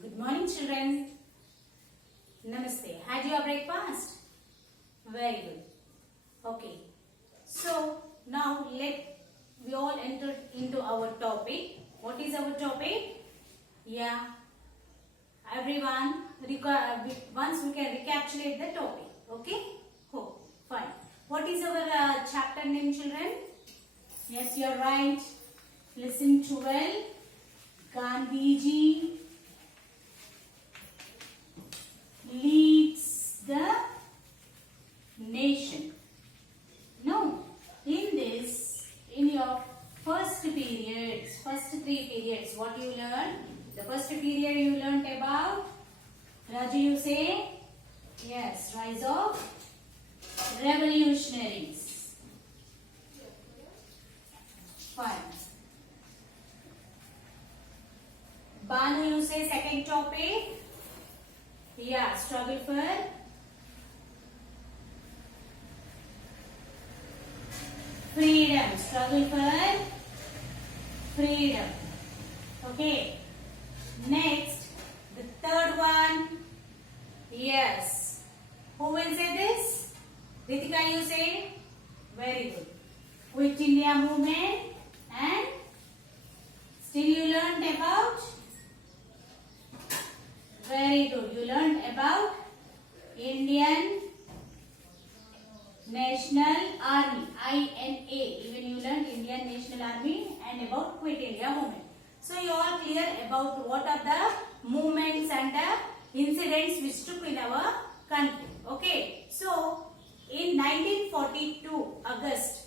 Good morning, children. Namaste. Had your breakfast? Very good. Okay. So now we all enter into our topic. What is our topic? Yeah. Everyone, once we can recapitulate the topic. Okay? Oh, fine. What is our chapter name, children? Yes, you are right. Listen to well. Gandhiji leads the nation. No, in your first three periods, what you learned? The first period you learned about, Raju, you say? Yes, rise of revolutionaries. Fine. Banu, you say second topic? Yeah, struggle for freedom. Struggle for freedom. Okay. Next, the third one. Yes. Who will say this? Ritika, you say? Very good. Quit India movement. And still you learned about? Very good. You learned about Indian National Army, INA. Even you learned Indian National Army and about Quit India movement. So you are clear about what are the movements and the incidents which took in our country. Okay. So in 1942 August,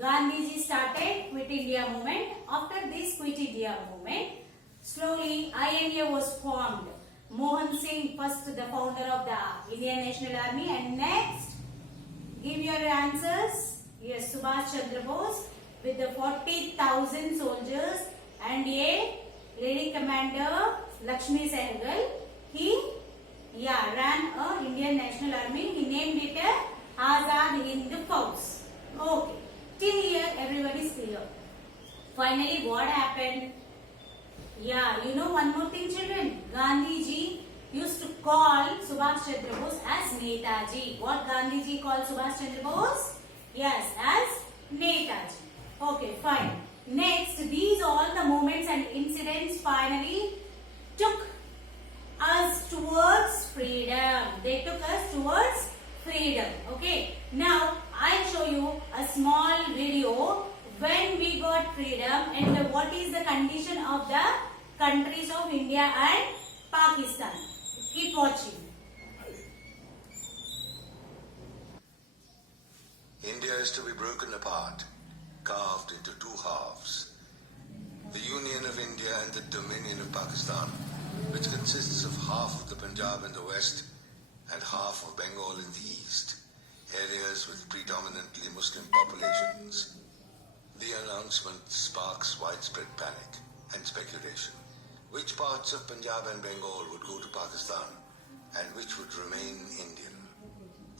Gandhiji started Quit India movement. After this Quit India movement, slowly INA was formed. Mohan Singh, first the founder of the Indian National Army, and next, give your answers. Yes, Subhash Chandra Bose with the 40,000 soldiers and a lady commander, Lakshmi Sehgal. He ran a Indian National Army. He named it Azad Hind Fauj. Okay, till here everybody is clear. Finally, what happened? Yeah, you know one more thing, children. Gandhiji used to call Subhash Chandra Bose as Netaji. What Gandhiji called Subhash Chandra Bose? Yes, as Netaji. Okay, fine. Next, these all the moments and incidents finally took us towards freedom. They took us towards freedom. Okay. Now, I'll show you a small video when we got freedom and what is the condition of the countries of India and Pakistan. Keep watching. India is to be broken apart, carved into two halves. The Union of India and the Dominion of Pakistan, which consists of half of the Punjab in the west and half of Bengal in the east, areas with predominantly Muslim populations. The announcement sparks widespread panic and speculation. Which parts of Punjab and Bengal would go to Pakistan and which would remain Indian?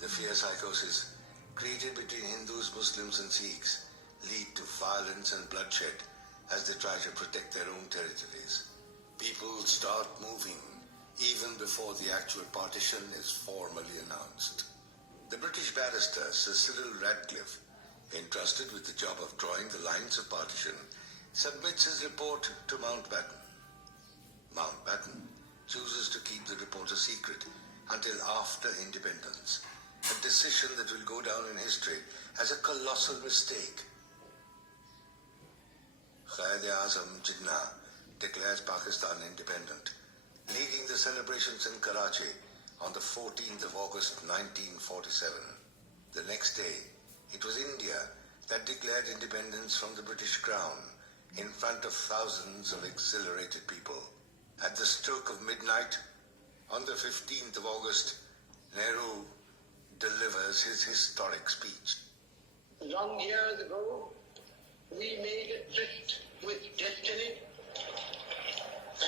The fear psychosis created between Hindus, Muslims and Sikhs lead to violence and bloodshed as they try to protect their own territories. People start moving even before the actual partition is formally announced. The British barrister Sir Cyril Radcliffe, entrusted with the job of drawing the lines of partition, submits his report to Mountbatten. Mountbatten chooses to keep the report a secret until after independence, a decision that will go down in history as a colossal mistake. Quaid-e-Azam Jinnah declares Pakistan independent, leading the celebrations in Karachi on the 14th of August 1947. The next day, it was India that declared independence from the British Crown in front of thousands of exhilarated people. At the stroke of midnight, on the 15th of August, Nehru delivers his historic speech. Long years ago, we made a tryst with destiny,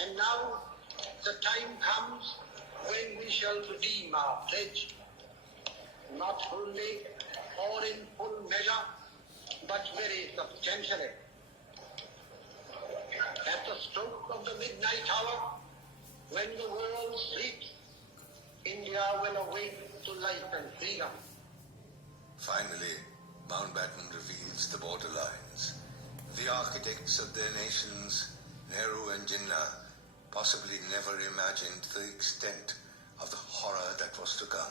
and now the time comes when we shall redeem our pledge, not fully or in full measure, but very substantially. At the stroke of the midnight hour, When the world sleeps, India will awake to life and freedom. Finally, Mountbatten reveals the borderlines. The architects of their nations, Nehru and Jinnah, possibly never imagined the extent of the horror that was to come.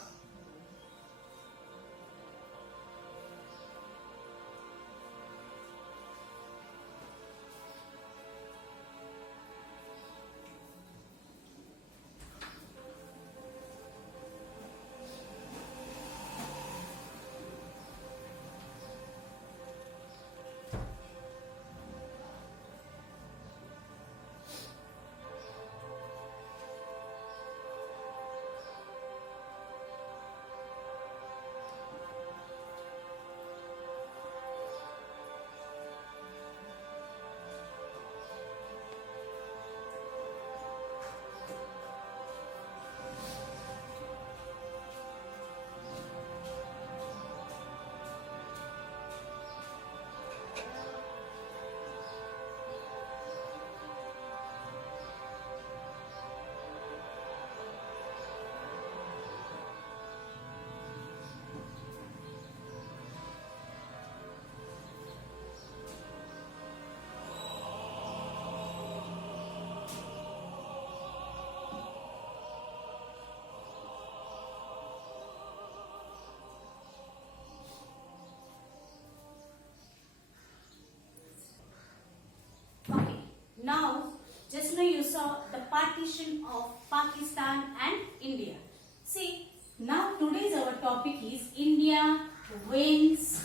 Okay, now just now you saw the partition of Pakistan and India. See, now today's our topic is India wins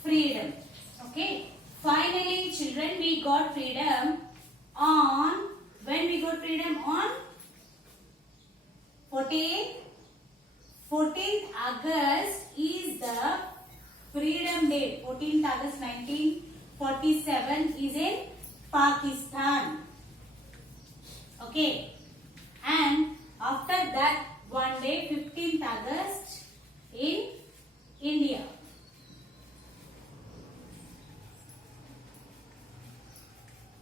freedom. Okay, finally children, we got freedom on, when we got freedom on 14th August is the freedom day. 14th August 1947 is in Pakistan. Okay, and after that one day 15th August in India.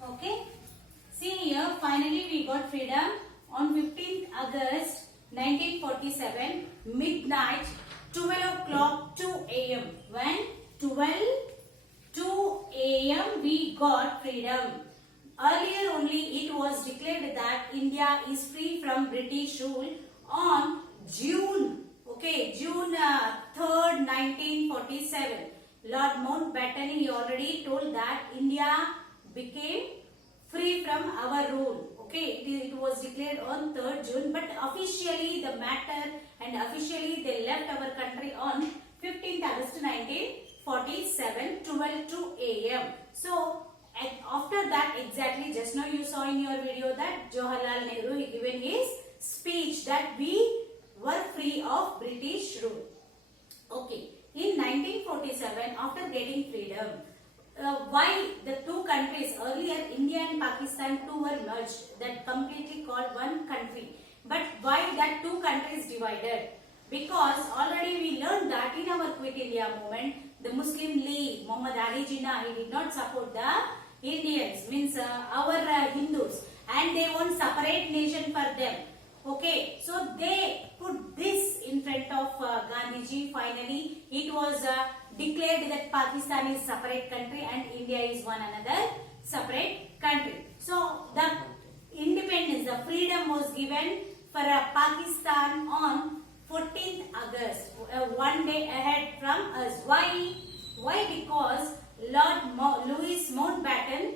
Okay, see here, finally we got freedom on 15th August 1947 midnight 12 o'clock 2 a.m. when 2 a.m. we got freedom. Earlier only it was declared that India is free from British rule on June 3rd 1947. Lord Mountbatten, he already told that India became free from our rule. Okay, it was declared on 3rd June, but officially the matter and officially they left our country on 15th August 1947 12 a.m. So after that, exactly just now you saw in your video that Jawaharlal Nehru he given his speech that we were free of British rule. Okay, in 1947 after getting freedom, why the two countries, earlier India and Pakistan two were merged, that completely called one country, but why that two countries divided? Because already we learned that in our Quit India movement, the Muslim League, Muhammad Ali Jinnah, he did not support the Indians, means our Hindus, and they want separate nation for them. Okay, so they put this in front of Gandhiji. Finally, it was declared that Pakistan is separate country and India is one another separate country. So the independence, the freedom was given for Pakistan on 14th August, one day ahead from us. Why? Because Louis Mountbatten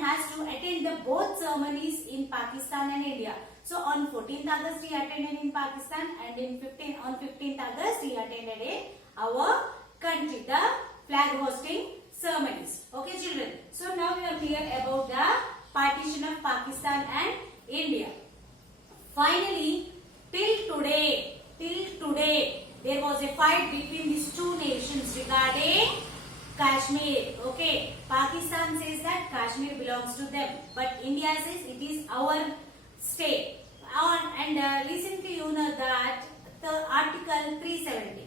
has to attend the both ceremonies in Pakistan and India. So on 14th August he attended in Pakistan, and on 15th August he attended in our country the flag hosting ceremonies. Okay children, so now we are clear about the partition of Pakistan and India. Finally, till today there was a fight between these two nations regarding Kashmir. Okay, Pakistan says that Kashmir belongs to them, but India says it is our state. And recently you know that the Article 370.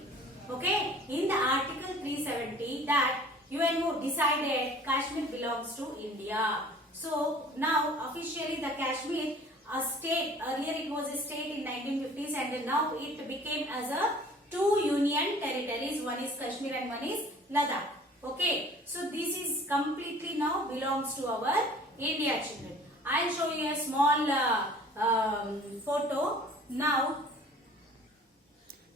Okay, in the Article 370 that UNO decided Kashmir belongs to India. So now officially the Kashmir a state. Earlier it was a state in 1950s, and now it became as a two union territories. One is Kashmir and one is Ladakh. Okay, so this is completely now belongs to our India, children. I'll show you a small photo now.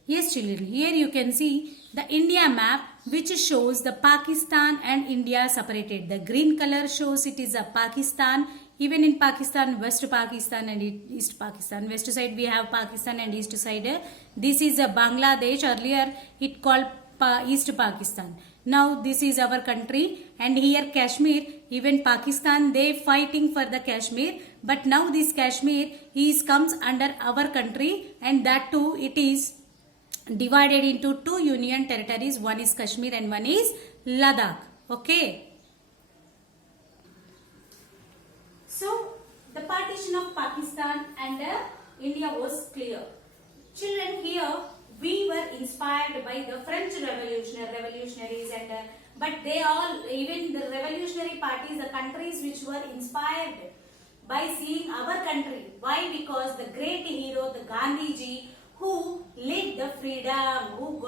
Yes, children, here you can see the India map which shows the Pakistan and India separated. The green color shows it is a Pakistan. Even in Pakistan, West Pakistan and East Pakistan. West side we have Pakistan and East side. This is a Bangladesh. Earlier it called East Pakistan. Now this is our country, and here Kashmir. Even Pakistan they fighting for the Kashmir, but now this Kashmir comes under our country, and that too it is divided into two union territories. One is Kashmir and one is Ladakh. Okay. So the partition of Pakistan and India was clear. Children, here we were inspired by the French revolutionaries, and but they all, even the revolutionary parties, the countries which were inspired by seeing our country. Why? Because the great hero, the Gandhiji, who led the freedom, who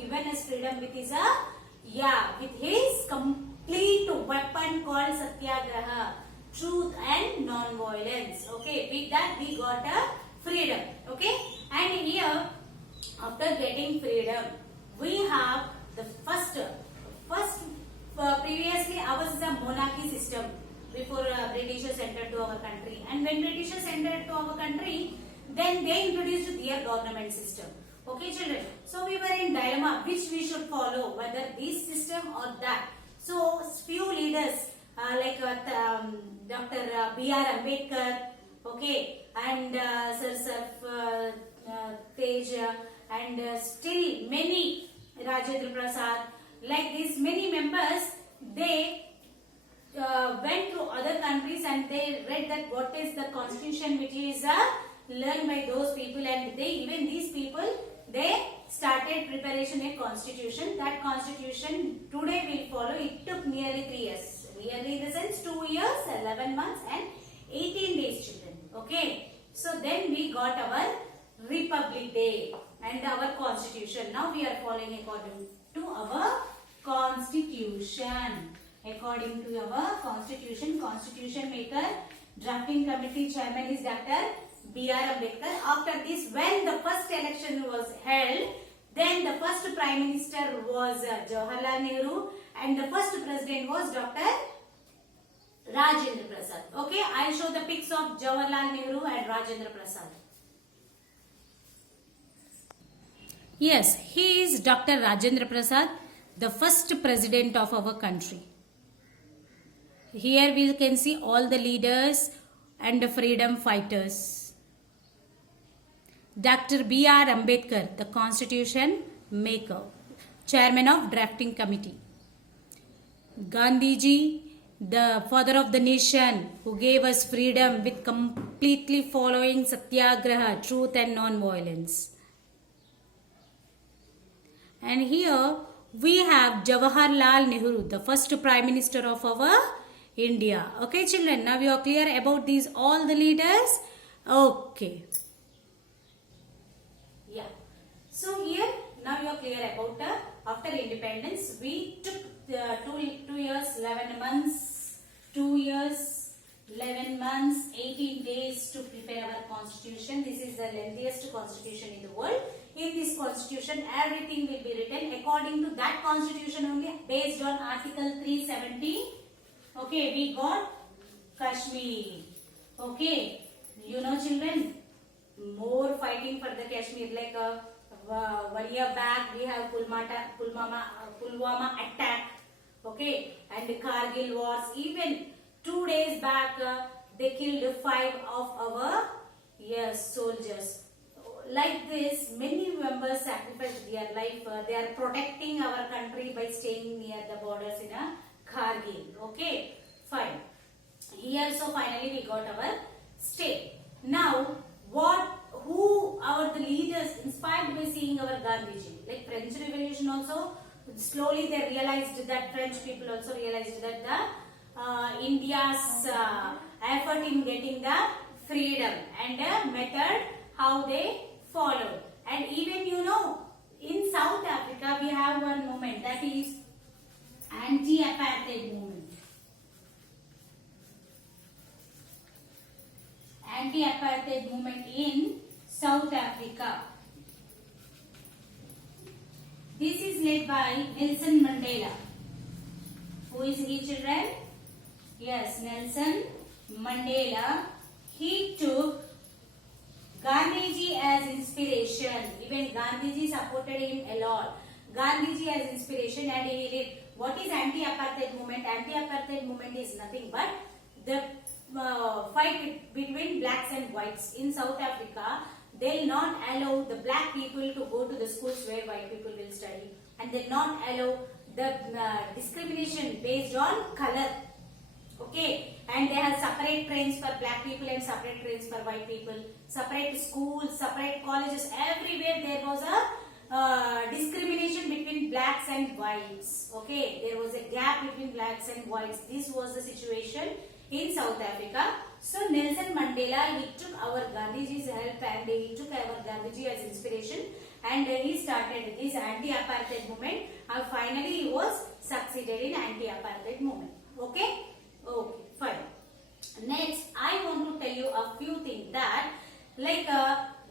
given us freedom with his with his complete weapon called Satyagraha, truth and non-violence. Okay, with that we got a freedom. Okay, and here after getting freedom, we have the first previously ours is a monarchy system before Britishers entered to our country, and when Britishers entered to our country, then they introduced their government system. Okay, children, so we were in dilemma which we should follow, whether this system or that. So few leaders like Dr. B.R. Ambedkar, okay, and Sir Tej, and still many, Rajendra Prasad, like these many members, they went to other countries and they read that what is the constitution which is learned by those people, and these people they started preparation a constitution. That constitution today will follow. It took nearly 3 years. Nearly in the sense 2 years, 11 months and 18 days, children. Okay. So then we got our Republic Day and our constitution. Now we are following according to our constitution. According to our constitution maker, drafting committee chairman is Dr. B.R. Ambedkar. After this, when the first election was held, then the first prime minister was Jawaharlal Nehru, and the first president was Dr. Rajendra Prasad. Okay, I'll show the pics of Jawaharlal Nehru and Rajendra Prasad. Yes, he is Dr. Rajendra Prasad, the first president of our country. Here we can see all the leaders and the freedom fighters. Dr. B.R. Ambedkar, the constitution maker, chairman of drafting committee. Gandhiji, the father of the nation, who gave us freedom with completely following Satyagraha, truth and non-violence. And here we have Jawaharlal Nehru, the first prime minister of our India. Okay, children, now you are clear about these all the leaders. Okay. Yeah. So here now you are clear about after independence we took 2 years 11 months, 2 years 11 months 18 days to prepare our constitution. This is the lengthiest constitution in the world. In this constitution everything will be written according to that constitution only, based on article 370. Okay, we got Kashmir. Okay, you know, children, more fighting for the Kashmir, like 1 year back we have Pulwama attack. Okay, and the Kargil wars. Even 2 days back they killed 5 of our soldiers. Like this, many members sacrificed their life. They are protecting our country by staying near the borders in Kargil. Okay, fine. Here, so finally we got our state. Now, who are the leaders inspired by seeing our Gandhiji? Like French Revolution also, slowly they realized that, French people also realized that the India's effort in getting the freedom and the method how they followed. And even in South Africa we have one movement, that is anti-apartheid movement. Anti-apartheid movement in South Africa. This is led by Nelson Mandela. Who is he, children? Yes, Nelson Mandela. He took Gandhiji as inspiration. Even Gandhiji supported him a lot. Gandhiji as inspiration, and he did. What is anti-apartheid movement? Anti-apartheid movement is nothing but the fight between blacks and whites. In South Africa, they'll not allow the black people to go to the schools where white people will study, and they'll not allow the discrimination based on color. Okay, and they have separate trains for black people and separate trains for white people, separate schools, separate colleges. Everywhere there was a discrimination between blacks and whites. Okay, there was a gap between blacks and whites. This was the situation in South Africa. So Nelson Mandela, he took our Gandhiji's help and he took our Gandhiji as inspiration, and he started this anti-apartheid movement, and finally he was succeeded in anti-apartheid movement. Okay? Okay, fine. Next, I want to tell you a few things that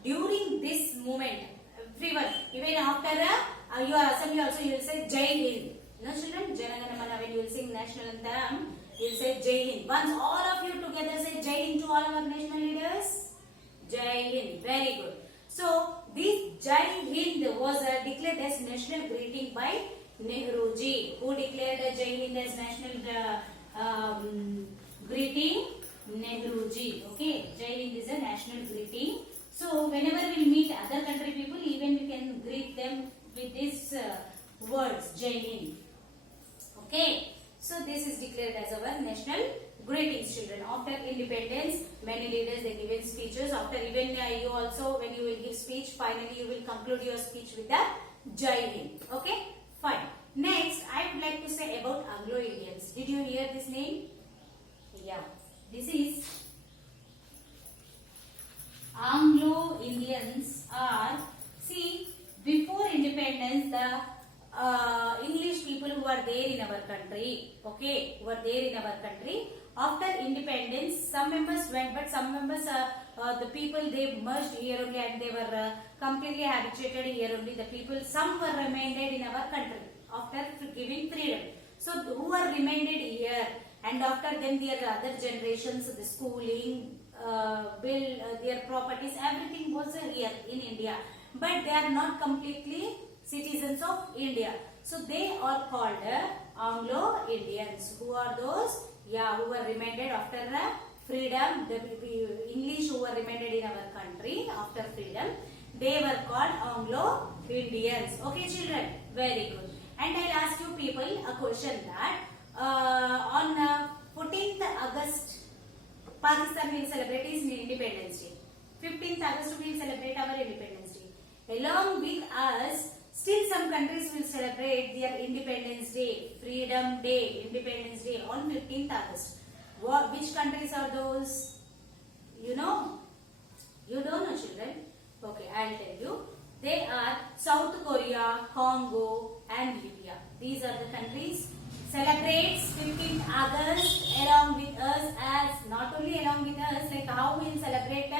during this movement, everyone, even after your assembly also, you will say Jai Hind. No, children? Janagana Mana, when you will sing national anthem, you will say Jai Hind. Once all of you together say Jai Hind to all our national leaders. Jai Hind. Very good. So, this Jai Hind was declared as national greeting by Nehruji. Who declared Jai Hind as national greeting? Nehruji. Okay, Jai Hind is a national greeting. So whenever we meet other country people, even we can greet them with these words, Jai Hind. Okay, so this is declared as our national greetings, children. After independence, many leaders they given speeches. After even you also, when you will give speech, finally you will conclude your speech with the Jai Hind. Okay, fine. Next, I would like to say about Anglo-Indians. Did you hear this name? Yeah. This is Anglo-Indians are, see, before independence, the English people who were there in our country, okay, were there in our country. After independence, some members went, but some members, the people, they merged here only and they were completely habituated here only. The people, some were remained in our country after giving freedom. So who are remained here, and after them their other generations, the schooling, their properties, everything was here in India. But they are not completely citizens of India. So they are called Anglo-Indians. Who are those? Yeah, who were remained after freedom. The English who were remained in our country after freedom, they were called Anglo-Indians. Okay, children? Very good. And I'll ask you people a question that on 14th August, Pakistan will celebrate its Independence Day. 15th August we will celebrate our Independence Day. Along with us, still some countries will celebrate their Independence Day, Freedom Day, Independence Day on 15th August. Which countries are those? You know? You don't know, children? Okay, I'll tell you. They are South Korea, Congo and Libya. These are the countries celebrates 15th August along with us, as not only along with us, like how we will celebrate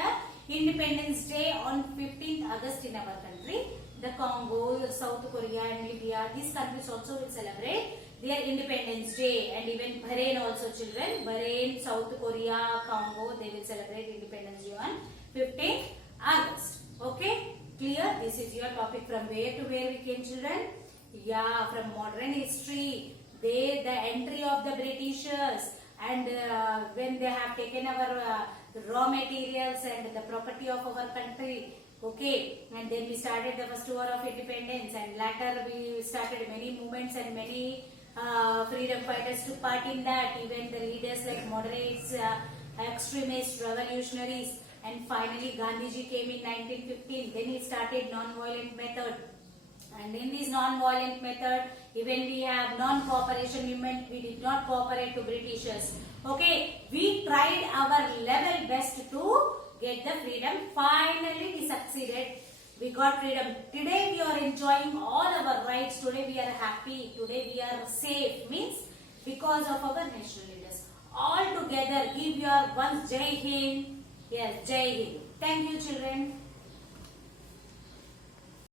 Independence Day on 15th August in our country. The Congo, South Korea and Libya, these countries also will celebrate their Independence Day, and even Bahrain also, children. Bahrain, South Korea, Congo, they will celebrate Independence Day on 15th August. Okay? Clear? This is your topic. From where to where we came, children? Yeah, from modern history. The entry of the Britishers, and when they have taken our raw materials and the property of our country. Okay, and then we started the first war of independence, and later we started many movements and many freedom fighters took part in that. Even the leaders like moderates, extremists, revolutionaries. And finally Gandhiji came in 1915. Then he started non-violent method. And in this non-violent method, even we have non-cooperation movement. We did not cooperate to Britishers. Okay, we tried our level best to get the freedom. Finally, we succeeded. We got freedom. Today we are enjoying all our rights. Today we are happy. Today we are safe. Means because of our national leaders. All together give your once Jai Hind. Yes, Jai Hind. Thank you, children.